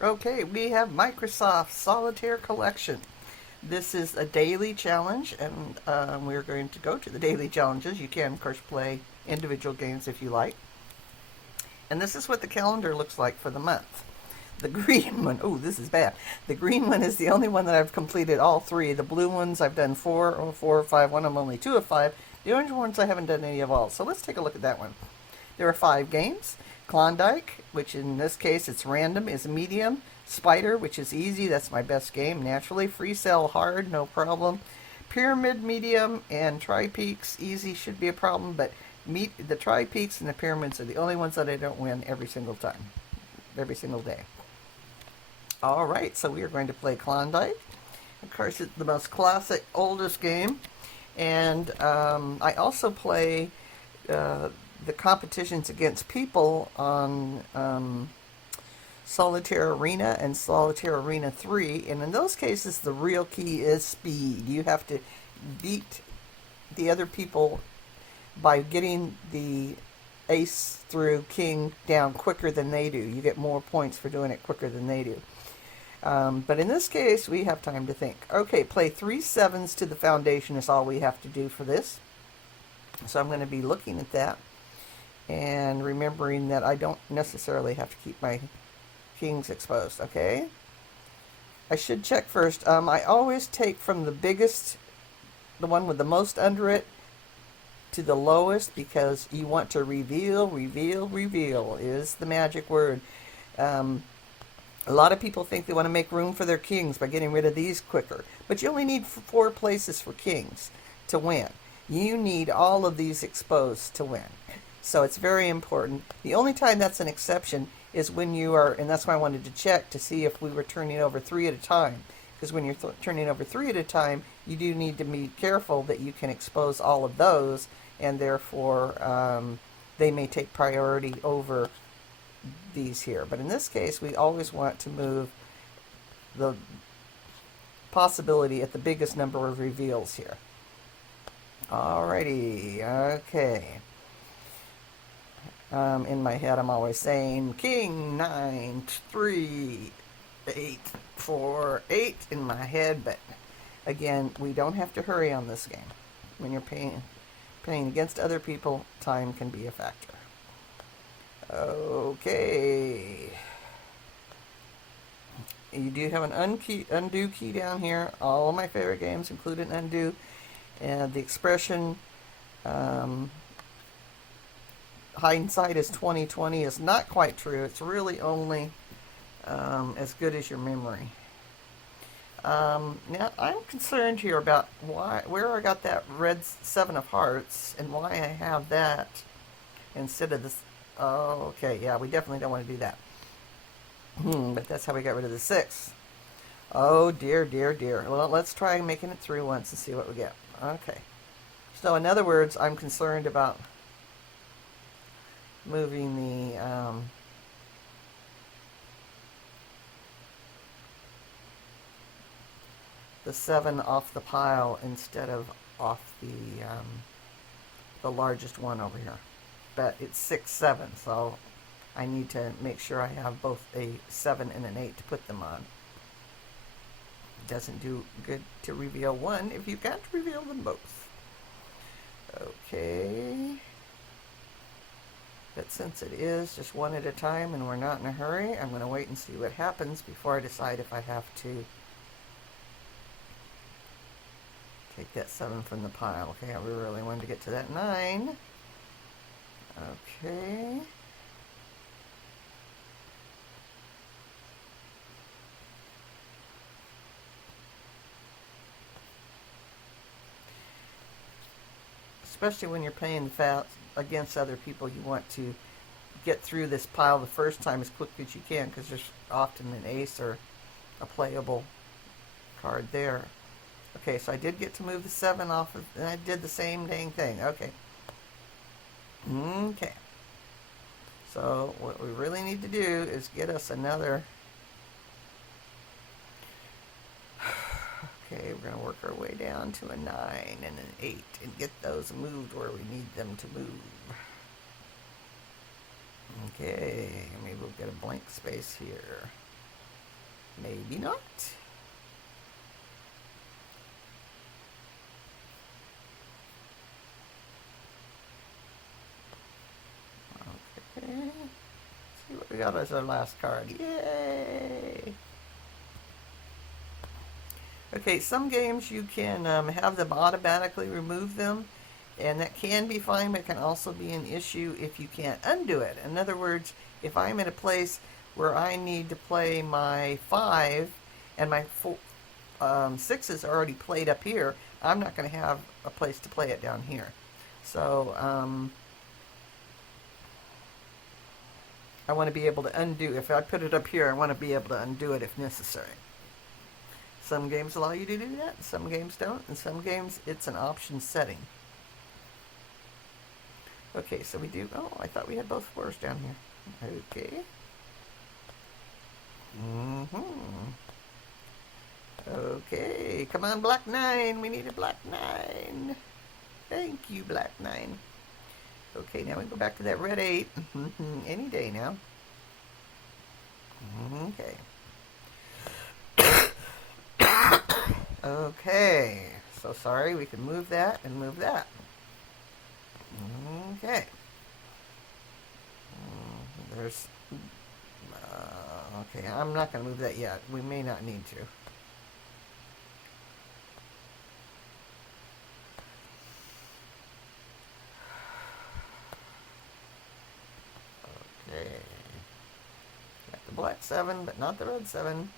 Okay, we have Microsoft Solitaire Collection. This is a daily challenge, and we're going to go to the daily challenges. You can, of course, play individual games if you like. And this is what the calendar looks like for the month. The green one, oh, this is bad. The green one is the only one that I've completed all three. The blue ones I've done four or five. One of them only two of five. The orange ones I haven't done any of all. So let's take a look at that one. There are 5 games. Klondike, which in this case it's random, is medium. Spider, which is easy, that's my best game, naturally. Free Cell, hard, no problem. Pyramid, medium, and Tri-Peaks, easy, should be a problem, but the Tri-Peaks and the Pyramids are the only ones that I don't win every single time, every single day. All right, so we are going to play Klondike. Of course, it's the most classic, oldest game. And I also play the competitions against people on Solitaire Arena and Solitaire Arena 3. And in those cases, the real key is speed. You have to beat the other people by getting the ace through king down quicker than they do. You get more points for doing it quicker than they do. But in this case, we have time to think. Okay, play 3 sevens to the foundation is all we have to do for this. So I'm going to be looking at that and remembering that I don't necessarily have to keep my kings exposed, okay? I should check first. I always take from the biggest, the one with the most under it, to the lowest, because you want to reveal, reveal, reveal is the magic word. A lot of people think they want to make room for their kings by getting rid of these quicker. But you only need 4 places for kings to win. You need all of these exposed to win. So it's very important. The only time that's an exception is when you are, and that's why I wanted to check to see if we were turning over 3 at a time. Because when you're turning over 3 at a time, you do need to be careful that you can expose all of those, and therefore they may take priority over these here. But in this case, we always want to move the possibility at the biggest number of reveals here. Alrighty, okay. In my head, I'm always saying king 9 3 8 4 8 in my head, but again, we don't have to hurry on this game. When you're playing against other people, time can be a factor. Okay. You do have an undo key down here. All of my favorite games include an undo. And the expression hindsight is 20/20 is not quite true. It's really only as good as your memory. Now I'm concerned here about where I got that red 7 of hearts and why I have that instead of this. Oh, okay, yeah, we definitely don't want to do that. But that's how we got rid of the 6. Oh, dear, dear, dear. Well, let's try making it through once and see what we get. Okay. So, in other words, I'm concerned about moving the 7 off the pile instead of off the largest one over here. But it's 6 7, so I need to make sure I have both a 7 and an 8 to put them on. It doesn't do good to reveal one if you can't reveal them both. Okay. But since it is just one at a time and we're not in a hurry, I'm going to wait and see what happens before I decide if I have to take that 7 from the pile. Okay, we really wanted to get to that 9. Okay. Especially when you're playing against other people, you want to get through this pile the first time as quickly as you can, because there's often an ace or a playable card there. Okay, so I did get to move the 7 off, and I did the same dang thing. Okay. Okay. So what we really need to do is get us another. Okay, we're going to work our way down to a 9 and an 8 and get those moved where we need them to move. Okay, maybe we'll get a blank space here. Maybe not. Okay. Let's see what we got as our last card. Yay! Okay, some games you can have them automatically remove them, and that can be fine, but can also be an issue if you can't undo it. In other words, if I'm in a place where I need to play my 5 and my 6 is already played up here, I'm not going to have a place to play it down here. So I want to be able to undo. If I put it up here, I want to be able to undo it if necessary. Some games allow you to do that, some games don't, and some games it's an option setting. Okay, so we do, oh, I thought we had both 4s down here. Okay. Okay, come on, Black 9, we need a Black 9. Thank you, Black 9. Okay, now we go back to that red 8. Any day now. Okay. Okay, so sorry, we can move that and move that. Okay. There's... okay, I'm not going to move that yet. We may not need to. Okay. Got the black 7, but not the red 7.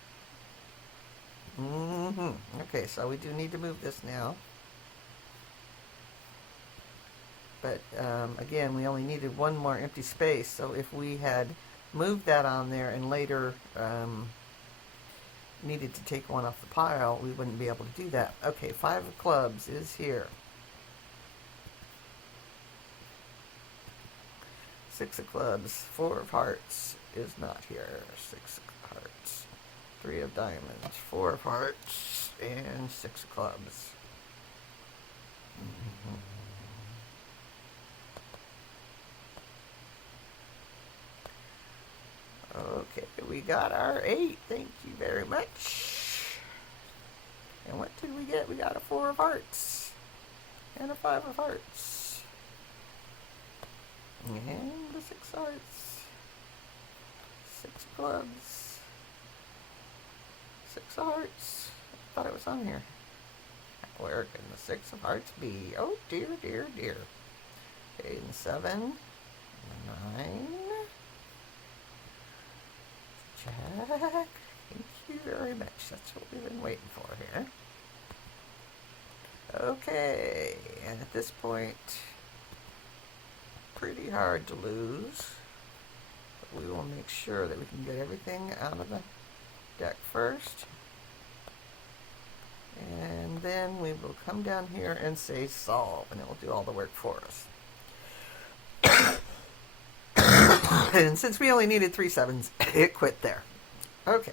Okay, so we do need to move this now. But again, we only needed one more empty space, so if we had moved that on there and later needed to take one off the pile, we wouldn't be able to do that. Okay, 5 of clubs is here. 6 of clubs, 4 of hearts is not here. 6 of hearts, 3 of diamonds, 4 of hearts, and 6 of clubs. Okay, we got our 8. Thank you very much. And what did we get? We got a 4 of hearts. And a 5 of hearts. And the 6 hearts. 6 clubs. 6 of hearts. I thought it was on here. Where can the 6 of hearts be? Oh dear, dear, dear. Okay, and the 7. And the 9. Jack. Thank you very much. That's what we've been waiting for here. Okay, and at this point, pretty hard to lose. But we will make sure that we can get everything out of the deck first. And then we will come down here and say solve, and it will do all the work for us. And since we only needed 3 7s, it quit there. Okay,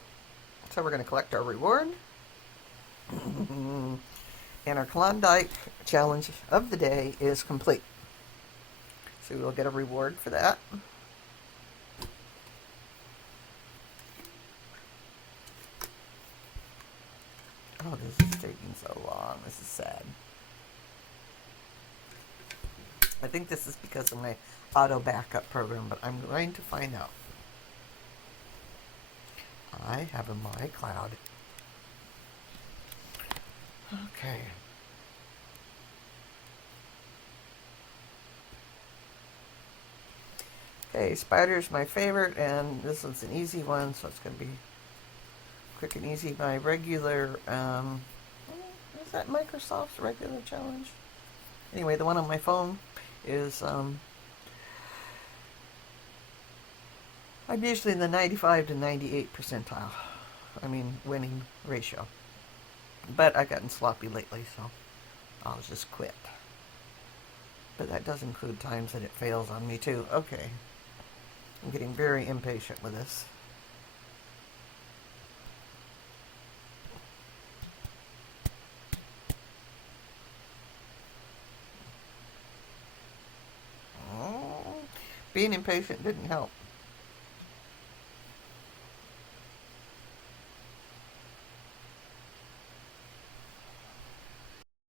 so we're going to collect our reward. And our Klondike challenge of the day is complete. So we will get a reward for that. Oh, this is taking so long. This is sad. I think this is because of my auto backup program, but I'm going to find out. I have a My Cloud. Okay. Okay, spider's my favorite, and this one's an easy one, so it's going to be quick and easy. My regular, is that Microsoft's regular challenge? Anyway, the one on my phone is, I'm usually in the 95 to 98 percentile. I mean, winning ratio. But I've gotten sloppy lately, so I'll just quit. But that does include times that it fails on me, too. Okay. I'm getting very impatient with this. Being impatient didn't help.